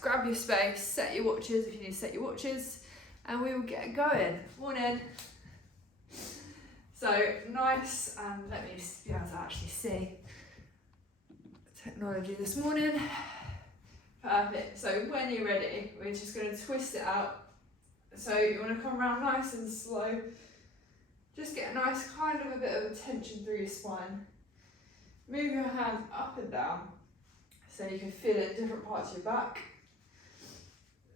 grab your space, set your watches if you need to set your watches, and we will get going. Morning. So nice, and let me be able to actually see technology this morning. Perfect. So when you're ready, we're just going to twist it out. So you want to come around nice and slow. Just get a nice kind of a bit of a tension through your spine. Move your hands up and down so you can feel it in different parts of your back.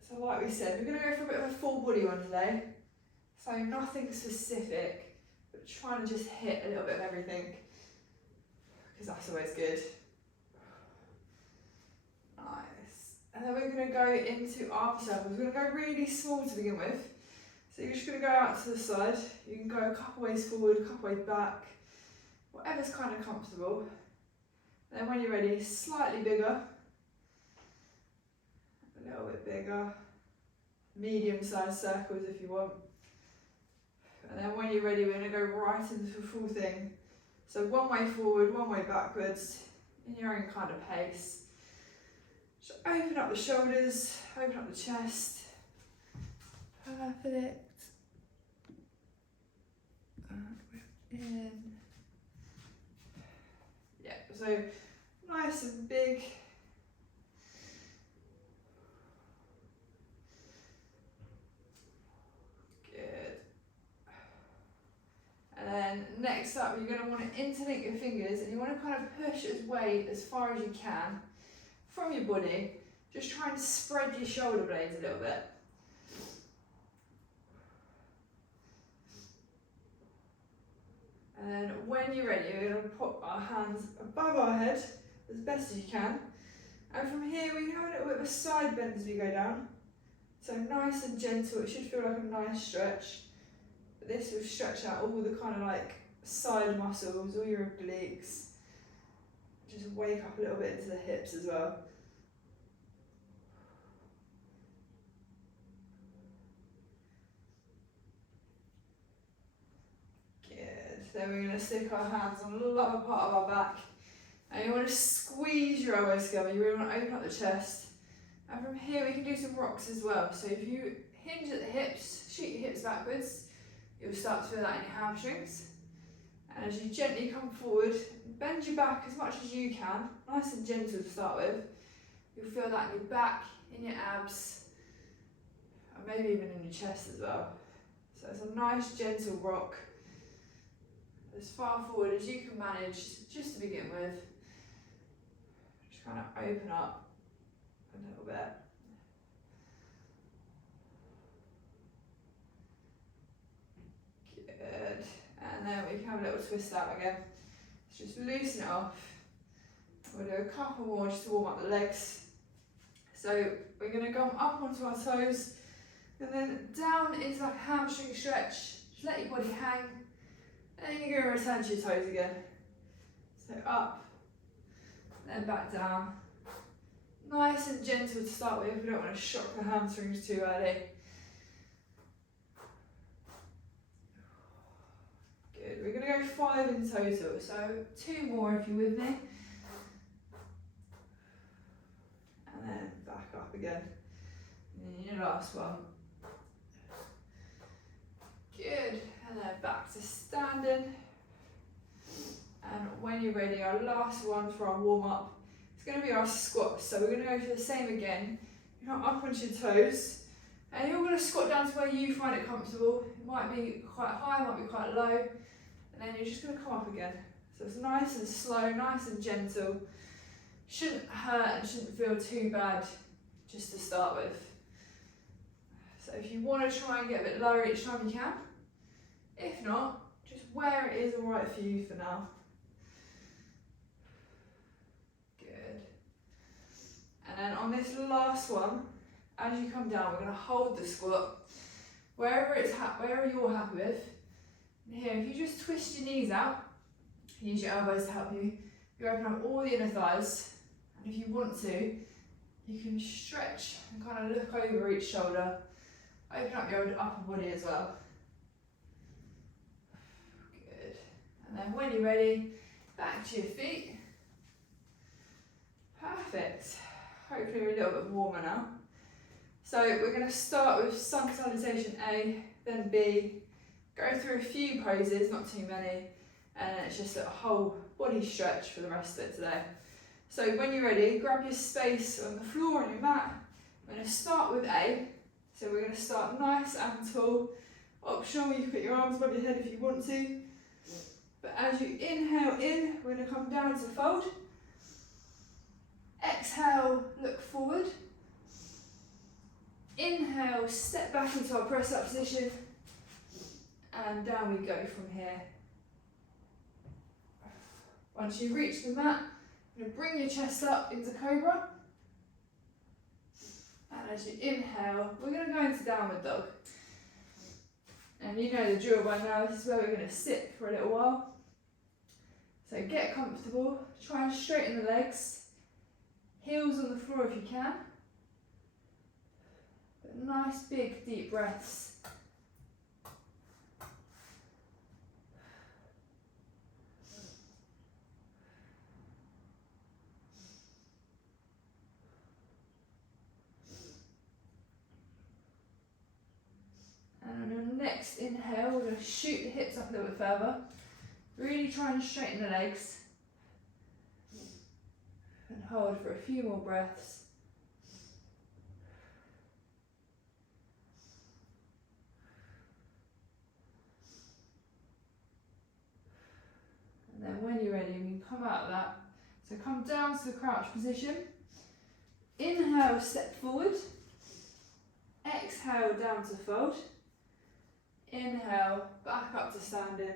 So like we said, we're going to go for a bit of a full body one today. So nothing specific, but trying to just hit a little bit of everything, because that's always good. Nice. And then we're going to go into arm circles. We're going to go really small to begin with. So you're just going to go out to the side. You can go a couple ways forward, a couple ways back, whatever's kind of comfortable. And then when you're ready, slightly bigger, a little bit bigger, medium-sized circles if you want. And then when you're ready, we're going to go right into the full thing. So one way forward, one way backwards, in your own kind of pace. Just open up the shoulders, open up the chest. Perfect. And we're in. Yeah, so nice and big. Good. And then next up, you're going to want to interlink your fingers, and you want to kind of push its weight as far as you can from your body. Just try and spread your shoulder blades a little bit. And then when you're ready, we're going to put our hands above our head as best as you can. And from here, we can have a little bit of a side bend as we go down. So nice and gentle, it should feel like a nice stretch. But this will stretch out all the kind of like side muscles, all your obliques. Just wake up a little bit into the hips as well. Then we're going to stick our hands on the lower part of our back, and you want to squeeze your elbows together. You really want to open up the chest, and from here we can do some rocks as well. So if you hinge at the hips, shoot your hips backwards, you'll start to feel that in your hamstrings. And as you gently come forward, bend your back as much as you can, nice and gentle to start with. You'll feel that in your back, in your abs, and maybe even in your chest as well. So it's a nice gentle rock, as far forward as you can manage, just to begin with. Just kind of open up a little bit. Good. And then we can have a little twist out again. So just loosen it off. We'll do a couple more just to warm up the legs. So we're going to go up onto our toes, and then down into like a hamstring stretch. Just let your body hang. And you're going to return to your toes again. So up, then back down. Nice and gentle to start with. We don't want to shock the hamstrings too early. Good. We're going to go 5 in total. So 2 more if you're with me. And then back up again. And then your last one. Good. And then back to standing. And when you're ready, our last one for our warm up, it's going to be our squats. So we're going to go for the same again. You're not up onto your toes, and you're going to squat down to where you find it comfortable. It might be quite high, it might be quite low, and then you're just going to come up again. So it's nice and slow, nice and gentle. Shouldn't hurt and shouldn't feel too bad just to start with. So if you want to try and get a bit lower each time you can. If not, just where it is alright for you for now. Good. And then on this last one, as you come down, we're going to hold the squat wherever you're happy with. And here, if you just twist your knees out, use your elbows to help you. You open up all the inner thighs, and if you want to, you can stretch and kind of look over each shoulder. Open up your upper body as well. Good. And then when you're ready, back to your feet. Perfect. Hopefully we're a little bit warmer now. So we're going to start with sun salutation A, then B, go through a few poses, not too many, and then it's just a whole body stretch for the rest of it today. So when you're ready, grab your space on the floor on your mat. I'm going to start with A. So we're going to start nice and tall. Optional, you can put your arms above your head if you want to. But as you inhale in, we're going to come down to fold. Exhale, look forward. Inhale, step back into our press up position. And down we go from here. Once you reach the mat, you're going to bring your chest up into Cobra. And as you inhale, we're going to go into Downward Dog. And you know the drill by now, this is where we're going to sit for a little while. So get comfortable, try and straighten the legs. Heels on the floor if you can. But nice big deep breaths. And on your next inhale, we're going to shoot the hips up a little bit further. Really try and straighten the legs. And hold for a few more breaths. And then when you're ready, we can come out of that. So come down to the crouch position. Inhale, step forward. Exhale, down to fold. Inhale, back up to standing.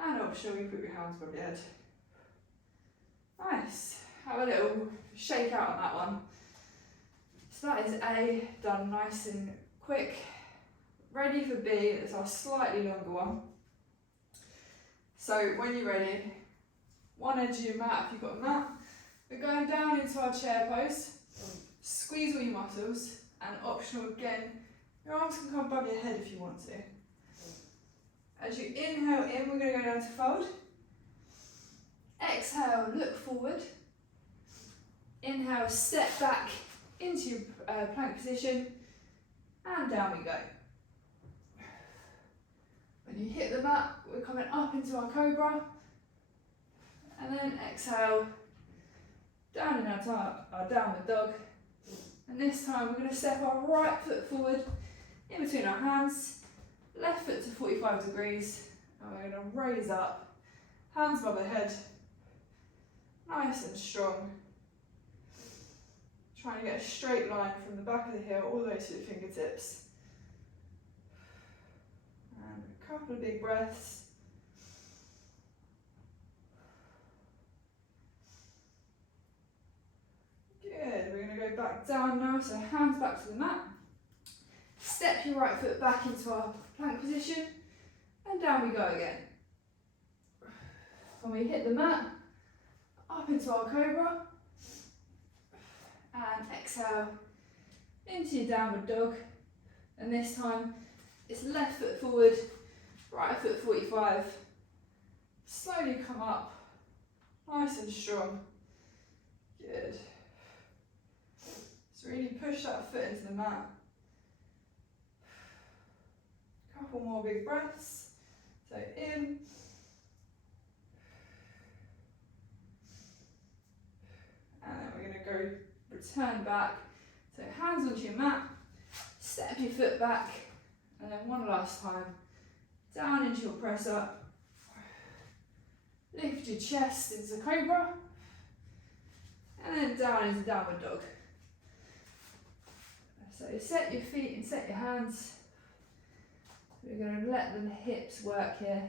And optional, you put your hands above your head. Nice. Have a little shake out on that one. So that is A, done nice and quick. Ready for B, it's our slightly longer one. So when you're ready, one edge of your mat if you've got a mat. We're going down into our chair pose. Squeeze all your muscles, and optional again, your arms can come above your head if you want to. As you inhale in, we're going to go down to fold. Exhale, look forward. Inhale, step back into your plank position, and down we go. When you hit the mat, we're coming up into our Cobra, and then exhale, down in our Downward Dog. And this time we're going to step our right foot forward in between our hands, left foot to 45 degrees, and we're going to raise up, hands above the head, nice and strong. Trying to get a straight line from the back of the heel all the way to the fingertips. And a couple of big breaths. Good, we're going to go back down now, so hands back to the mat. Step your right foot back into our plank position, and down we go again. When we hit the mat, up into our Cobra, and exhale into your Downward Dog. And this time it's left foot forward, right foot 45. Slowly come up, nice and strong. Good. So really push that foot into the mat. Couple more big breaths. So in. And then we're going to go return back. So hands onto your mat, step your foot back, and then one last time, down into your press up. Lift your chest into Cobra, and then down into Downward Dog. So set your feet and set your hands. We're going to let the hips work here.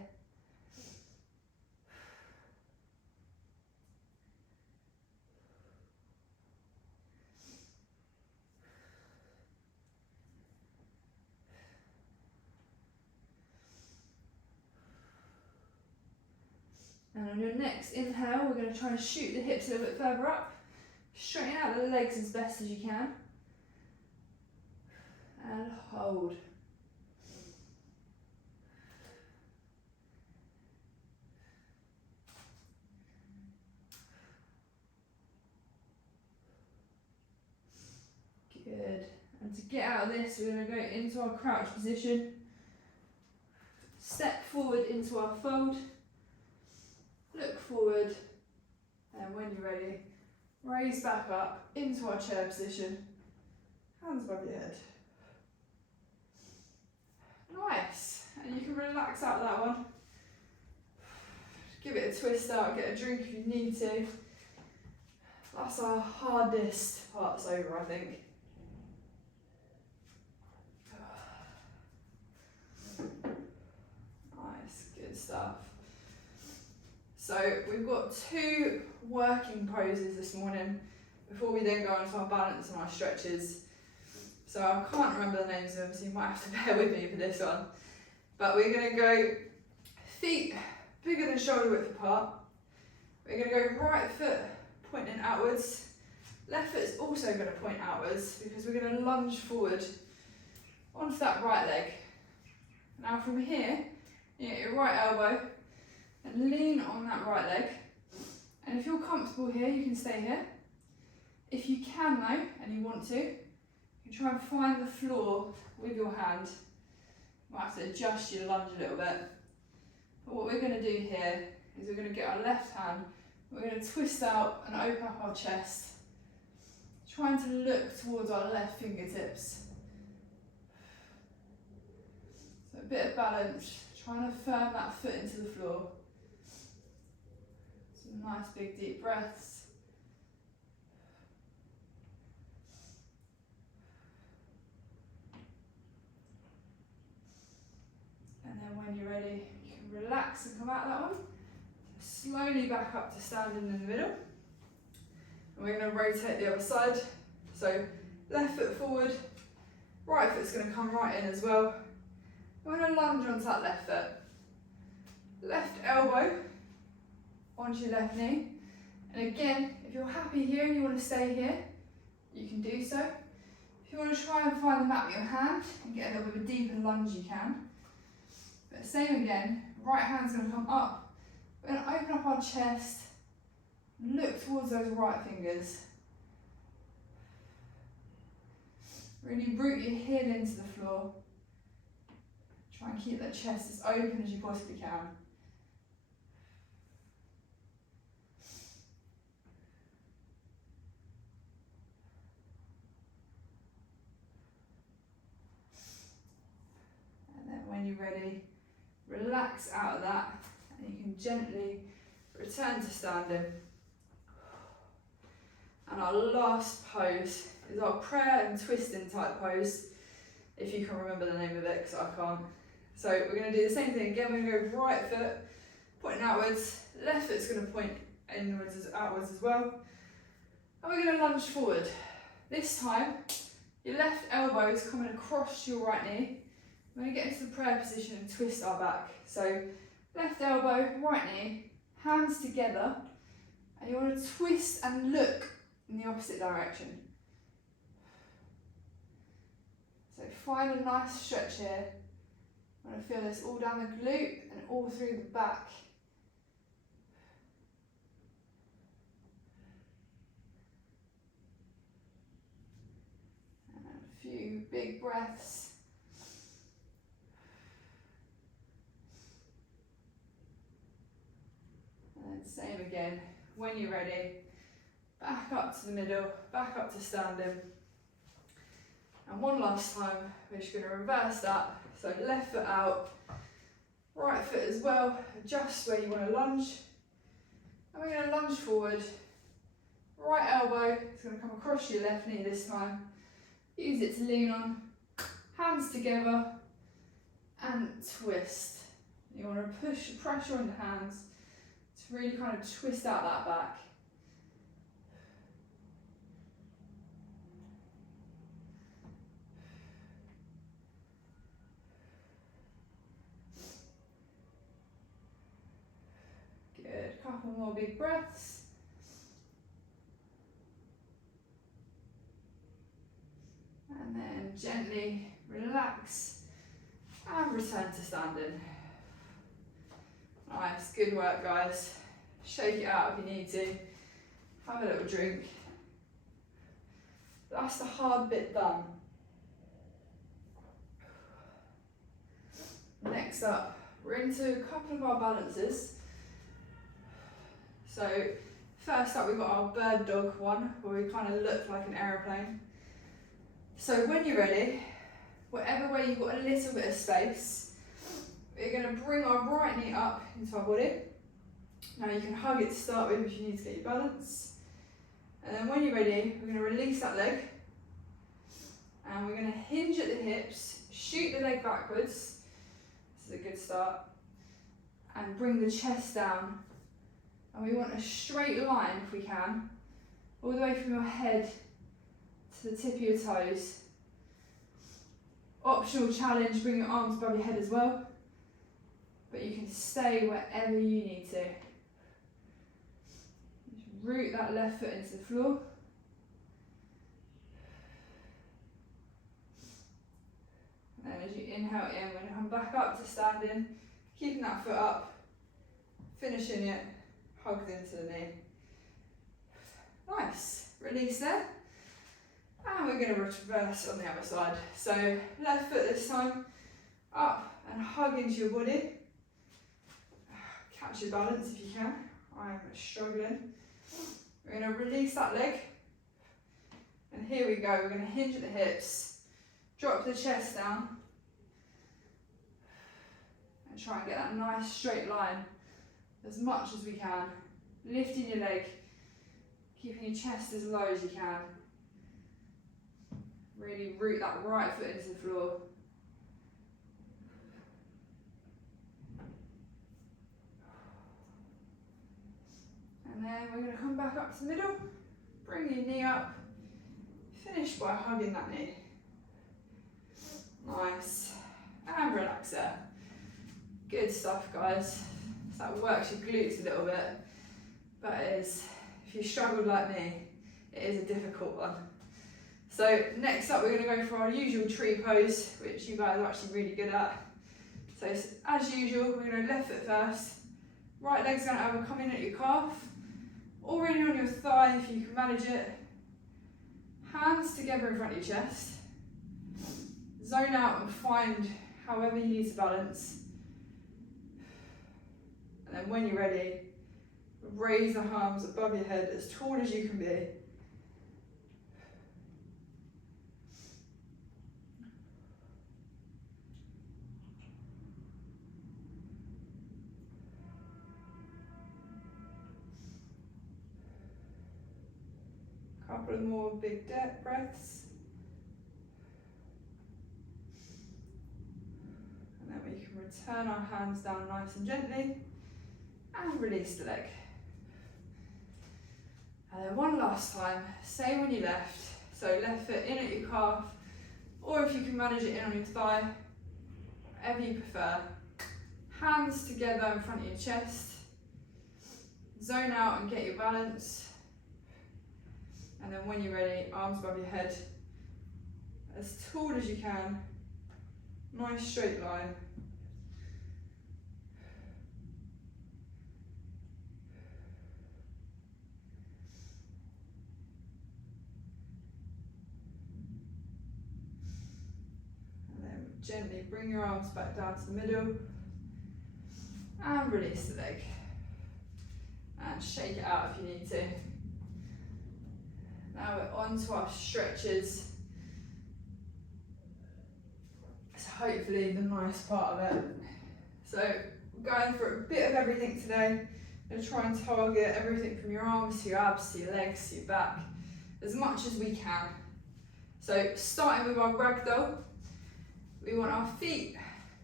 And on your next inhale, we're going to try and shoot the hips a little bit further up. Straighten out the legs as best as you can. And hold. And to get out of this, we're going to go into our crouch position, step forward into our fold, look forward, and when you're ready, raise back up into our chair position, hands above your head. Nice, and you can relax out of that one. Give it a twist out, get a drink if you need to. That's our hardest part's over, I think. Nice, good stuff. So we've got 2 working poses this morning before we then go on to our balance and our stretches. So I can't remember the names of them, so you might have to bear with me for this one. But we're going to go feet bigger than shoulder width apart. We're going to go right foot pointing outwards. Left foot is also going to point outwards because we're going to lunge forward onto that right leg. Now from here, you get your right elbow and lean on that right leg. And if you're comfortable here, you can stay here. If you can though, and you want to, you try and find the floor with your hand. You might have to adjust your lunge a little bit. But what we're going to do here is we're going to get our left hand, we're going to twist out and open up our chest, trying to look towards our left fingertips. So a bit of balance, trying to firm that foot into the floor. Some nice big deep breaths. And then when you're ready, you can relax and come out of that one. Slowly back up to standing in the middle. And we're going to rotate the other side. So left foot forward, right foot's going to come right in as well. We're going to lunge onto that left foot. Left elbow onto your left knee. And again, if you're happy here and you want to stay here, you can do so. If you want to try and find the mat with your hand and get a little bit of a deeper lunge, you can. But same again, right hand's going to come up. We're going to open up our chest, look towards those right fingers. Really root your heel into the floor. Try and keep that chest as open as you possibly can. And then when you're ready, relax out of that and you can gently return to standing. And our last pose is our prayer and twisting type pose, if you can remember the name of it, because I can't. So we're going to do the same thing again. We're going to go right foot pointing outwards, left foot's going to point inwards outwards as well, and we're going to lunge forward. This time your left elbow is coming across your right knee. We're going to get into the prayer position and twist our back. So left elbow, right knee, hands together, and you want to twist and look in the opposite direction. So find a nice stretch here. I want to feel this all down the glute and all through the back. And a few big breaths. And then same again, when you're ready, back up to the middle, back up to standing. And one last time, we're just going to reverse that. So left foot out, right foot as well, adjust where you want to lunge. And we're going to lunge forward. Right elbow is going to come across your left knee this time. Use it to lean on. Hands together and twist. You want to push pressure on the hands to really kind of twist out that back. Good, couple more big breaths. And then gently relax and return to standing. Nice, good work guys. Shake it out if you need to. Have a little drink. That's the hard bit done. Next up, we're into a couple of our balances. So first up, we've got our bird dog one, where we kind of look like an aeroplane. So when you're ready, whatever way you've got a little bit of space, we're going to bring our right knee up into our body. Now you can hug it to start with if you need to get your balance. And then when you're ready, we're going to release that leg. And we're going to hinge at the hips, shoot the leg backwards. This is a good start. And bring the chest down. And we want a straight line if we can, all the way from your head to the tip of your toes. Optional challenge, bring your arms above your head as well. But you can stay wherever you need to. Just root that left foot into the floor. And then as you inhale in, we're going to come back up to standing, keeping that foot up, finishing it, hugged into the knee. Nice, release there. And we're going to reverse on the other side. So left foot this time, up and hug into your body. Catch your balance if you can. I'm struggling. We're going to release that leg. And here we go, we're going to hinge at the hips, drop the chest down, and try and get that nice straight line as much as we can. Lifting your leg, keeping your chest as low as you can. Really root that right foot into the floor. And then we're going to come back up to the middle, bring your knee up, finish by hugging that knee. Nice. And relax there. Good stuff, guys. So that works your glutes a little bit, but it is, if you struggled like me, it is a difficult one. So next up, we're going to go for our usual tree pose, which you guys are actually really good at. So as usual, we're going to left foot first. Right leg's going to either come in at your calf or in on your thigh if you can manage it. Hands together in front of your chest. Zone out and find however you need to balance. And then when you're ready, raise the arms above your head as tall as you can be. Couple of more big breaths. And then we can return our hands down nice and gently and release the leg. And then one last time, stay when you left. So left foot in at your calf, or if you can manage it in on your thigh, whatever you prefer. Hands together in front of your chest. Zone out and get your balance. And then when you're ready, arms above your head, as tall as you can, nice straight line. And then gently bring your arms back down to the middle and release the leg. And shake it out if you need to. Now we're on to our stretches. So hopefully the nice part of it. So we're going for a bit of everything today. We're going to try and target everything from your arms to your abs to your legs to your back as much as we can. So starting with our ragdoll, we want our feet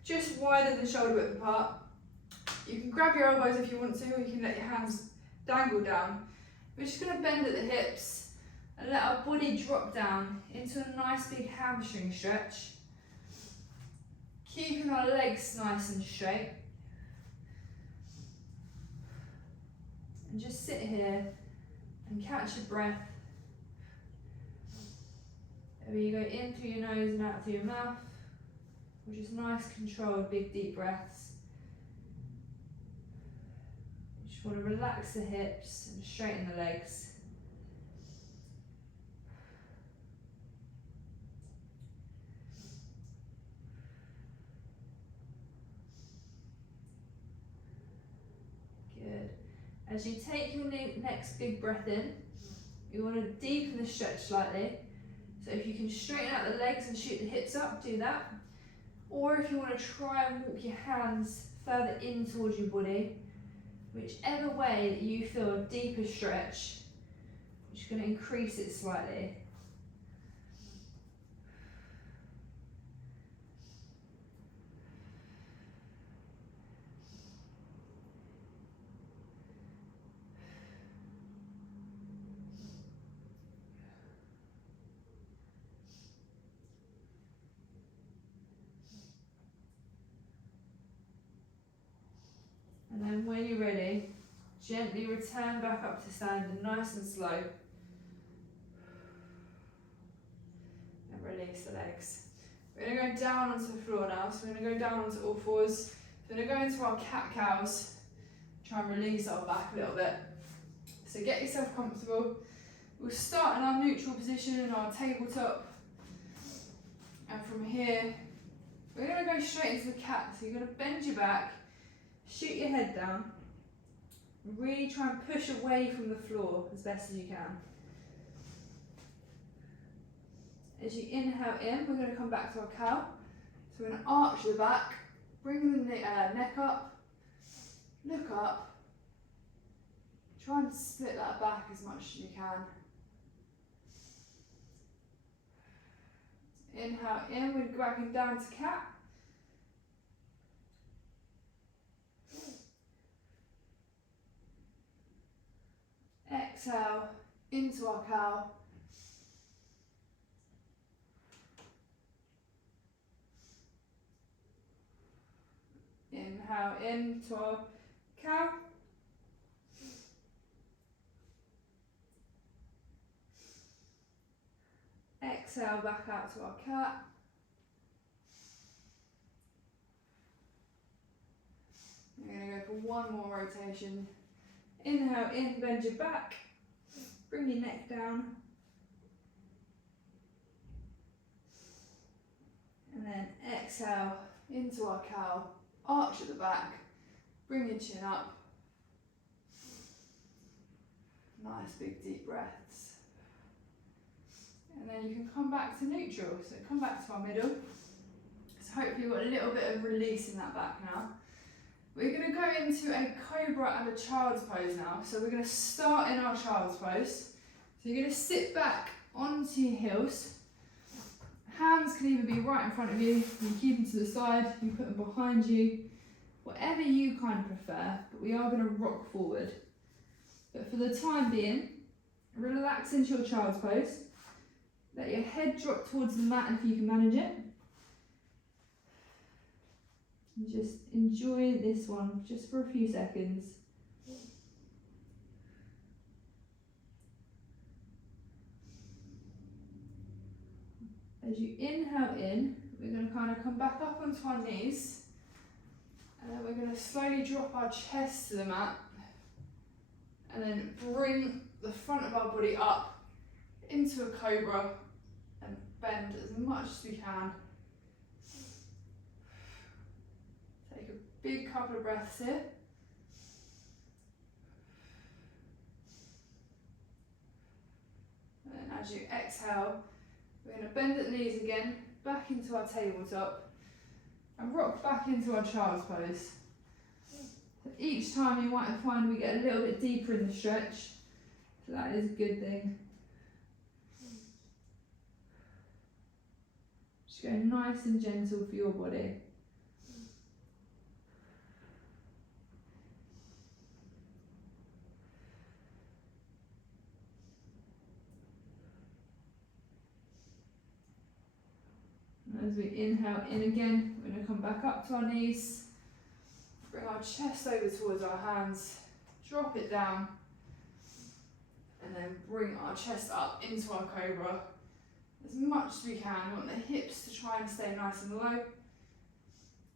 just wider than shoulder width apart. You can grab your elbows if you want to, or you can let your hands dangle down. We're just going to bend at the hips and let our body drop down into a nice big hamstring stretch. Keeping our legs nice and straight. And just sit here and catch your breath. Maybe you go in through your nose and out through your mouth, which is nice, controlled, big, deep breaths. You just want to relax the hips and straighten the legs. As you take your next big breath in, you want to deepen the stretch slightly. So if you can straighten out the legs and shoot the hips up, do that. Or if you want to try and walk your hands further in towards your body, whichever way that you feel a deeper stretch, I'm just going to increase it slightly. And then when you're ready, gently return back up to standing, nice and slow. And release the legs. We're going to go down onto the floor now, so we're going to go down onto all fours. So we're going to go into our cat-cows, try and release our back a little bit. So get yourself comfortable. We'll start in our neutral position in our tabletop. And from here, we're going to go straight into the cat. So you're going to bend your back, shoot your head down, really try and push away from the floor as best as you can. As you inhale in, we're going to come back to our cow. So we're going to arch the back, bring the neck up, look up, try and split that back as much as you can. Inhale in, we're going down to cat. Exhale into our cow. Inhale into our cow. Exhale back out to our cat. We're going to go for one more rotation. Inhale in, bend your back, bring your neck down. And then exhale into our cow, arch at the back, bring your chin up. Nice big deep breaths. And then you can come back to neutral, so come back to our middle. So hopefully you've got a little bit of release in that back now. We're going to go into a cobra and a child's pose now. So we're going to start in our child's pose. So you're going to sit back onto your heels. Hands can either be right in front of you, you keep them to the side, you put them behind you, whatever you kind of prefer, but we are going to rock forward. But for the time being, relax into your child's pose. Let your head drop towards the mat if you can manage it. And just enjoy this one just for a few seconds. As you inhale in, we're going to kind of come back up onto our knees. And then we're going to slowly drop our chest to the mat. And then bring the front of our body up into a cobra and bend as much as we can. Take a big couple of breaths here. And then as you exhale, we're going to bend at the knees again, back into our tabletop, and rock back into our child's pose. So each time you might find we get a little bit deeper in the stretch, so that is a good thing. Just go nice and gentle for your body. As we inhale in again, we're going to come back up to our knees, bring our chest over towards our hands, drop it down, and then bring our chest up into our cobra as much as we can. We want the hips to try and stay nice and low, and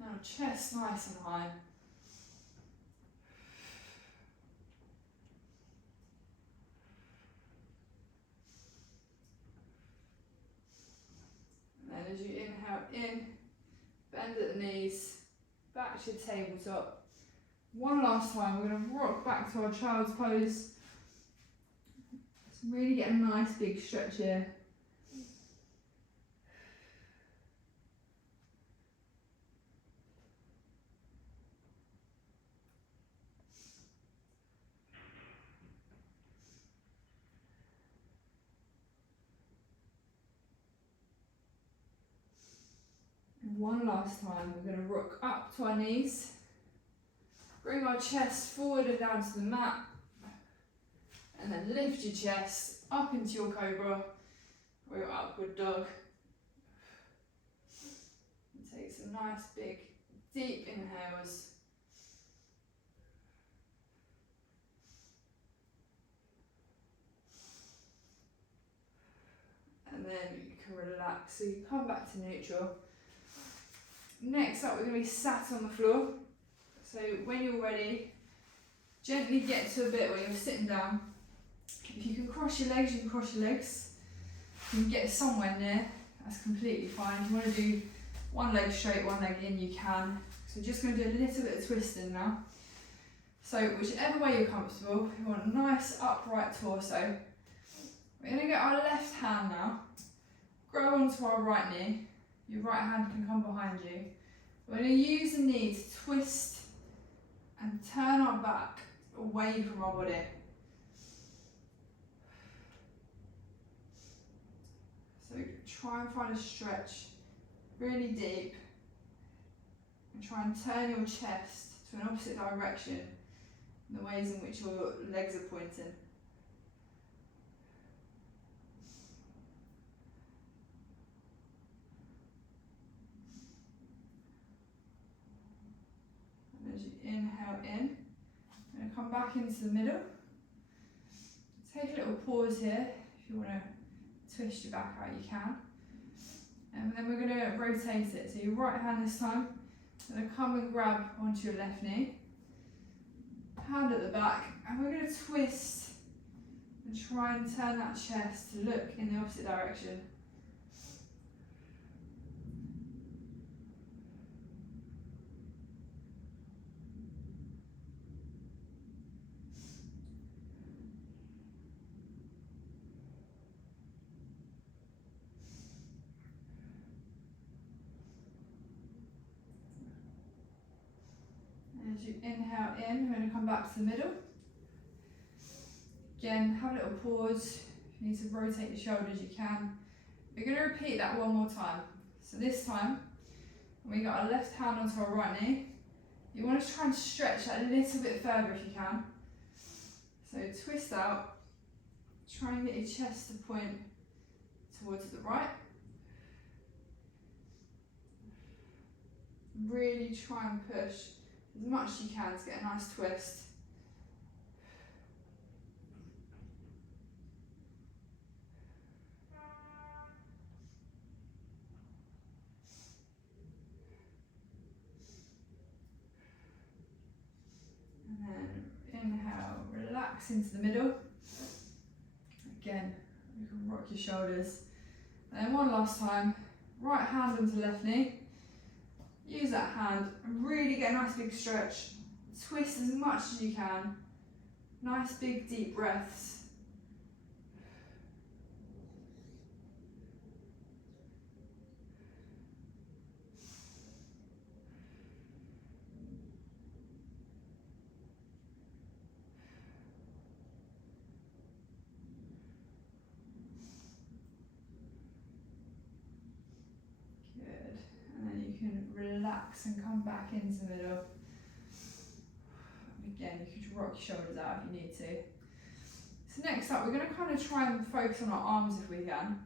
our chest nice and high. And as you inhale in, bend at the knees, back to your tabletop, One last time, we're going to rock back to our child's pose. So really get a nice big stretch here. And one last time, we're going to rock up to our knees. Bring our chest forward and down to the mat. And then lift your chest up into your cobra or your upward dog. And take some nice big deep inhales. And then you can relax, so you come back to neutral. Next up, we're going to be sat on the floor. So when you're ready, gently get to a bit where you're sitting down. If you can cross your legs, you can cross your legs. If you can get somewhere near, that's completely fine. If you want to do one leg straight, one leg in, you can. So we're just going to do a little bit of twisting now. So whichever way you're comfortable, if you want a nice upright torso, we're going to get our left hand now, grow onto our right knee. Your right hand can come behind you. We're going to use the knee to twist and turn our back away from our body. So try and find a stretch really deep and try and turn your chest to an opposite direction in the ways in which your legs are pointing. And as you inhale in, you're going to come back into the middle. Take a little pause here. If you want to twist your back out, you can. And then we're going to rotate it. So your right hand this time, going to come and grab onto your left knee. Hand at the back, and we're going to twist and try and turn that chest to look in the opposite direction. And as you inhale in, we're going to come back to the middle. Again, have a little pause. If you need to rotate your shoulders, you can. We're going to repeat that one more time. So this time, we got our left hand onto our right knee. You want to try and stretch that a little bit further if you can. So twist out, try and get your chest to point towards the right. Really try and push as much as you can to get a nice twist. And then inhale, relax into the middle. Again, you can rock your shoulders. And then one last time, right hand onto left knee. Use that hand and really get a nice big stretch. Twist as much as you can. Nice big deep breaths. Good. And then you can relax and come back into the middle. Again, you can rock your shoulders out if you need to. So next up, we're going to kind of try and focus on our arms if we can.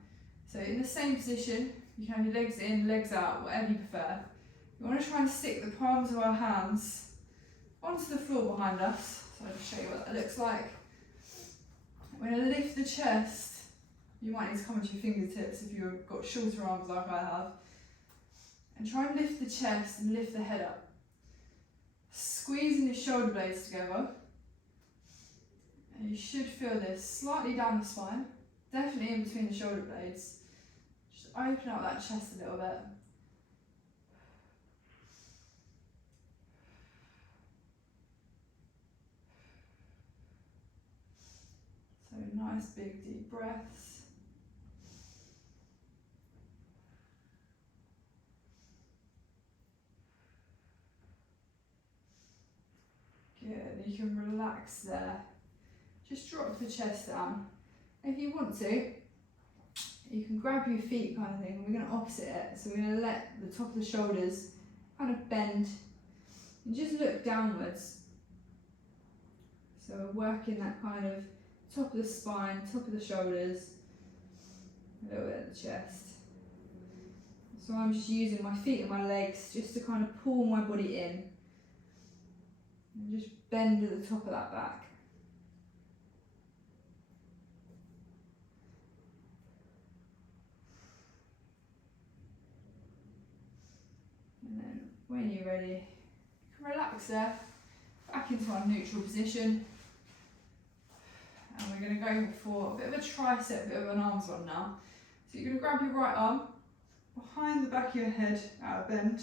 So in the same position, you can have your legs in, legs out, whatever you prefer. You want to try and stick the palms of our hands onto the floor behind us. So I'll just show you what that looks like. We're going to lift the chest. You might need to come onto your fingertips if you've got shorter arms like I have. And try and lift the chest and lift the head up. Squeezing your shoulder blades together. And you should feel this slightly down the spine, definitely in between the shoulder blades. Just open up that chest a little bit. nice big deep breaths. Good, you can relax there. Just drop the chest down. If you want to, you can grab your feet kind of thing, and we're going to opposite it. So we're going to let the top of the shoulders kind of bend and just look downwards. So we're working that kind of top of the spine, top of the shoulders, a little bit of the chest. So I'm just using my feet and my legs just to kind of pull my body in and just bend at the top of that back. And then when you're ready, you can relax there, back into our neutral position. And we're going to go for a bit of a tricep, a bit of an arms one now. So you're going to grab your right arm behind the back of your head at a bend.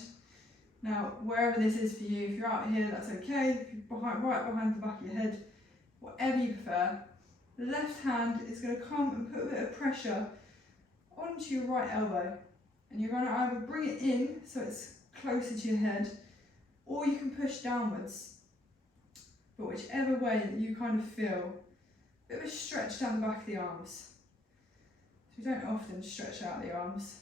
Now, wherever this is for you, if you're out here, that's okay. If you're right behind the back of your head, whatever you prefer. The left hand is going to come and put a bit of pressure onto your right elbow. And you're going to either bring it in so it's closer to your head, or you can push downwards. But whichever way that you kind of feel, a bit of a stretch down the back of the arms. So we don't often stretch out the arms.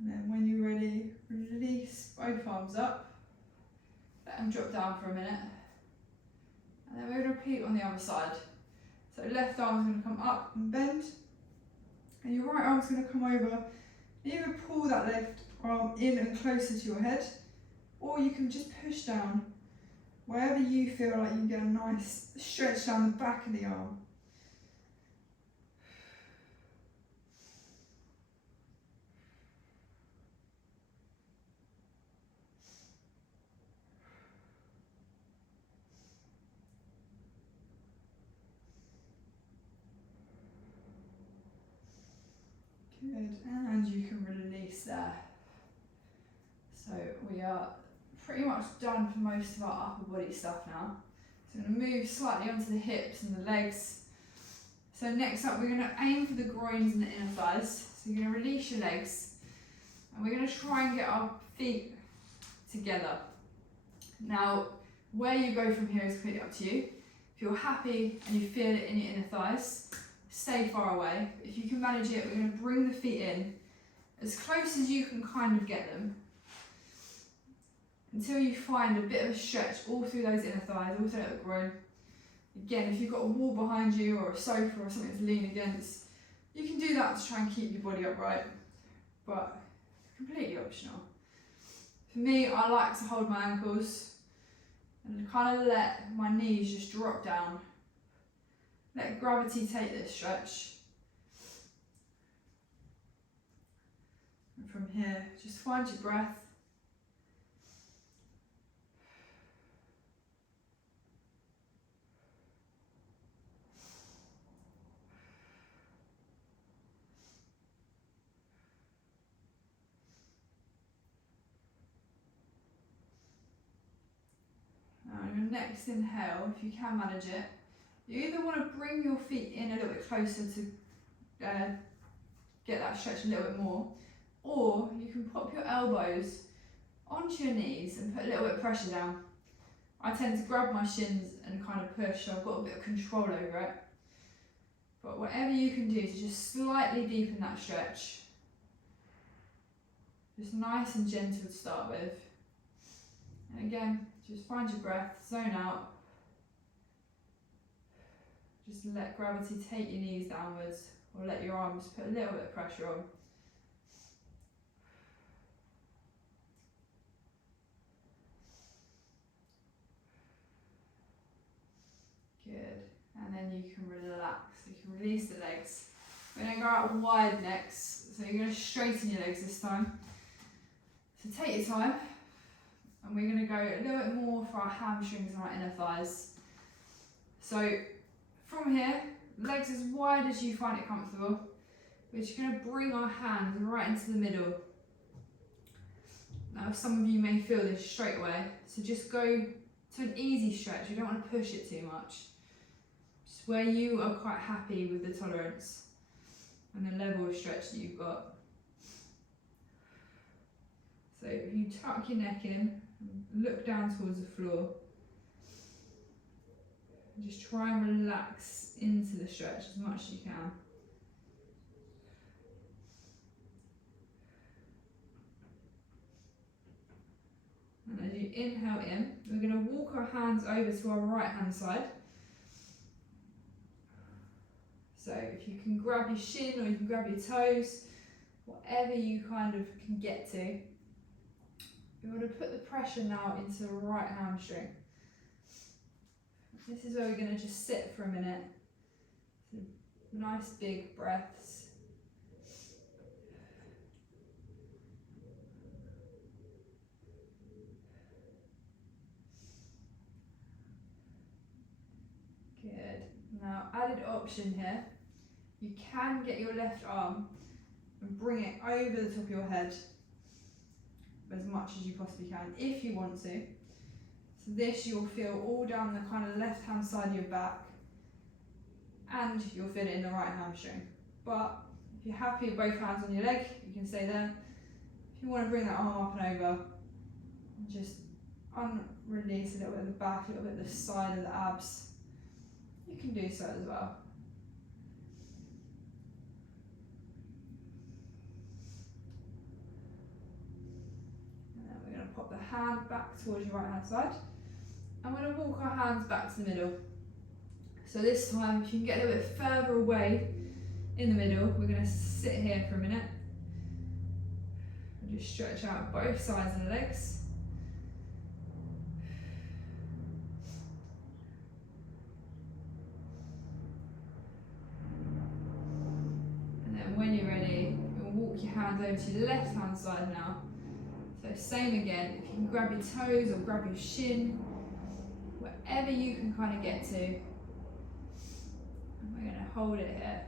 And then when you're ready, release both arms up. Let them drop down for a minute. And then we're going to repeat on the other side. So left arm is going to come up and bend. And your right arm is going to come over. Either pull that left arm in and closer to your head, or you can just push down wherever you feel like you can get a nice stretch down the back of the arm. Good, and you can release there. So we are pretty much done for most of our upper body stuff now. So I'm going to move slightly onto the hips and the legs. So next up we're going to aim for the groins and the inner thighs. So you're going to release your legs and we're going to try and get our feet together. Now where you go from here is completely up to you. If you're happy and you feel it in your inner thighs, stay far away. If you can manage it, we're going to bring the feet in as close as you can kind of get them until you find a bit of a stretch all through those inner thighs, all through the groin. Again, if you've got a wall behind you or a sofa or something to lean against, you can do that to try and keep your body upright, but completely optional. For me, I like to hold my ankles and kind of let my knees just drop down. Let gravity take this stretch. And from here, just find your breath. Now on your next inhale, if you can manage it, you either want to bring your feet in a little bit closer to get that stretch a little bit more, or you can pop your elbows onto your knees and put a little bit of pressure down. I tend to grab my shins and kind of push, so I've got a bit of control over it. But whatever you can do to just slightly deepen that stretch. Just nice and gentle to start with. And again, just find your breath, zone out. Just let gravity take your knees downwards, or let your arms put a little bit of pressure on. Good, and then you can relax, you can release the legs. We're going to go out wide next, so you're going to straighten your legs this time. So take your time, And we're going to go a little bit more for our hamstrings and our inner thighs. So from here, legs as wide as you find it comfortable. We're just going to bring our hands right into the middle. Now some of you may feel this straight away, so just go to an easy stretch. You don't want to push it too much. Just where you are quite happy with the tolerance and the level of stretch that you've got. So if you tuck your neck in, look down towards the floor, and just try and relax into the stretch as much as you can. And as you inhale in, we're going to walk our hands over to our right hand side. So if you can grab your shin or you can grab your toes, whatever you kind of can get to. You want to put the pressure now into the right hamstring. This is where we're going to just sit for a minute. So nice big breaths. Good. Now, added option here. You can get your left arm and bring it over the top of your head as much as you possibly can, if you want to. So this you'll feel all down the kind of left hand side of your back, and you'll feel it in the right hamstring. But if you're happy with both hands on your leg, you can stay there. If you want to bring that arm up and over, just release a little bit of the back, a little bit of the side of the abs, you can do so as well. Pop the hand back towards your right hand side, and we're going to walk our hands back to the middle. So this time, if you can get a little bit further away in the middle, we're going to sit here for a minute and just stretch out both sides of the legs. And then when you're ready, you'll walk your hands over to your left hand side now. So same again, if you can grab your toes or grab your shin, wherever you can kind of get to. And we're going to hold it here.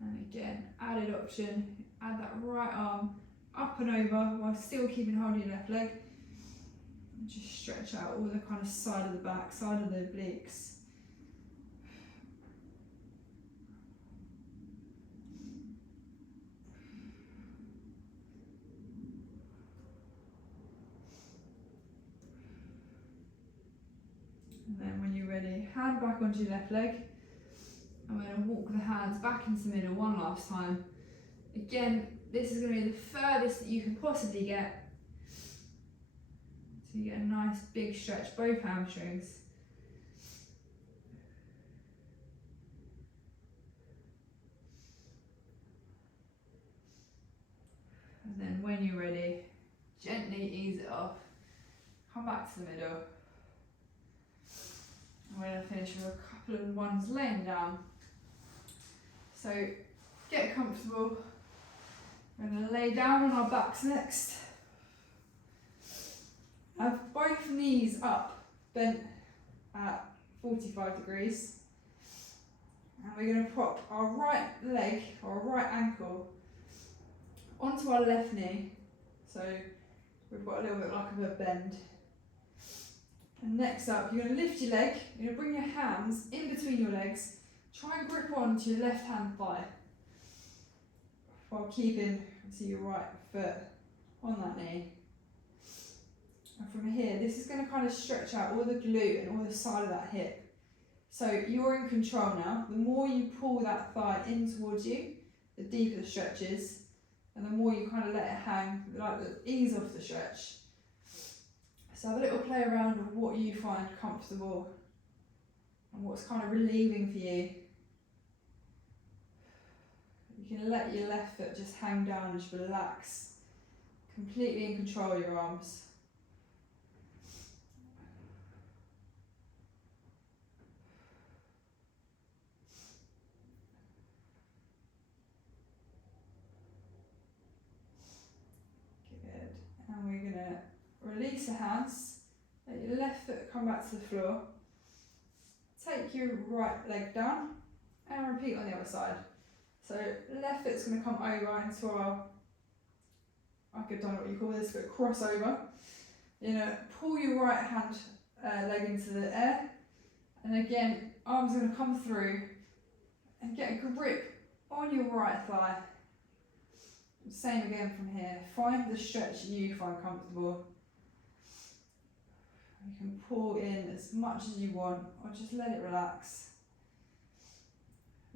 And again, added option, add that right arm up and over while still keeping hold of your left leg. Just stretch out all the kind of side of the back, side of the obliques. And then when you're ready, hand back onto your left leg. And we're going to walk the hands back into the middle one last time. Again, this is going to be the furthest that you can possibly get. So you get a nice big stretch, both hamstrings. And then when you're ready, gently ease it off. Come back to the middle. And we're going to finish with a couple of ones laying down. So get comfortable. We're going to lay down on our backs next. Have both knees up, bent at 45 degrees. And we're going to prop our right leg or right ankle onto our left knee. So we've got a little bit like of a bend. And next up, you're going to lift your leg, you're going to bring your hands in between your legs, try and grip onto your left hand thigh while keeping your right foot on that knee. And from here, this is going to kind of stretch out all the glute and all the side of that hip. So you're in control now. The more you pull that thigh in towards you, the deeper the stretch is, and the more you kind of let it hang, like the ease off the stretch. So have a little play around with what you find comfortable and what's kind of relieving for you. You can let your left foot just hang down and just relax. Completely in control of your arms. release the hands, let your left foot come back to the floor, take your right leg down, and repeat on the other side. So left foot's going to come over into our, I don't know what you call this, but crossover. You're going to pull your right hand leg into the air, and again, arms are going to come through and get a grip on your right thigh. Same again from here. Find the stretch you find comfortable. You can pull in as much as you want, or just let it relax.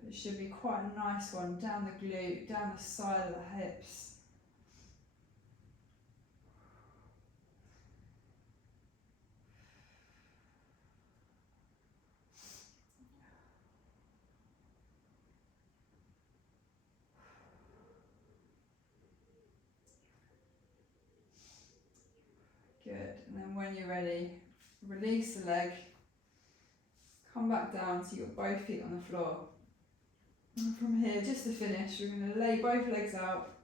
It should be quite a nice one, down the glute, down the side of the hips. Good, and then when you're ready, release the leg, come back down so you've got both feet on the floor. And from here, just to finish, we're going to lay both legs out,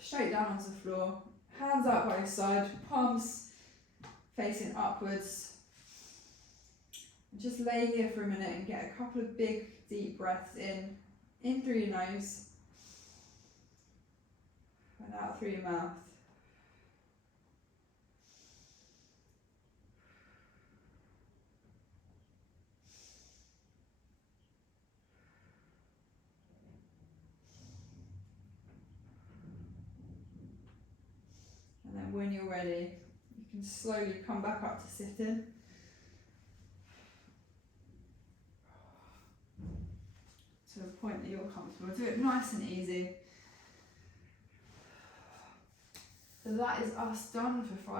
straight down onto the floor, hands out by your side, palms facing upwards. And just lay here for a minute and get a couple of big, deep breaths in through your nose, and out through your mouth. And then when you're ready, you can slowly come back up to sitting. To a point that you're comfortable. Do it nice and easy. So that is us done for Friday.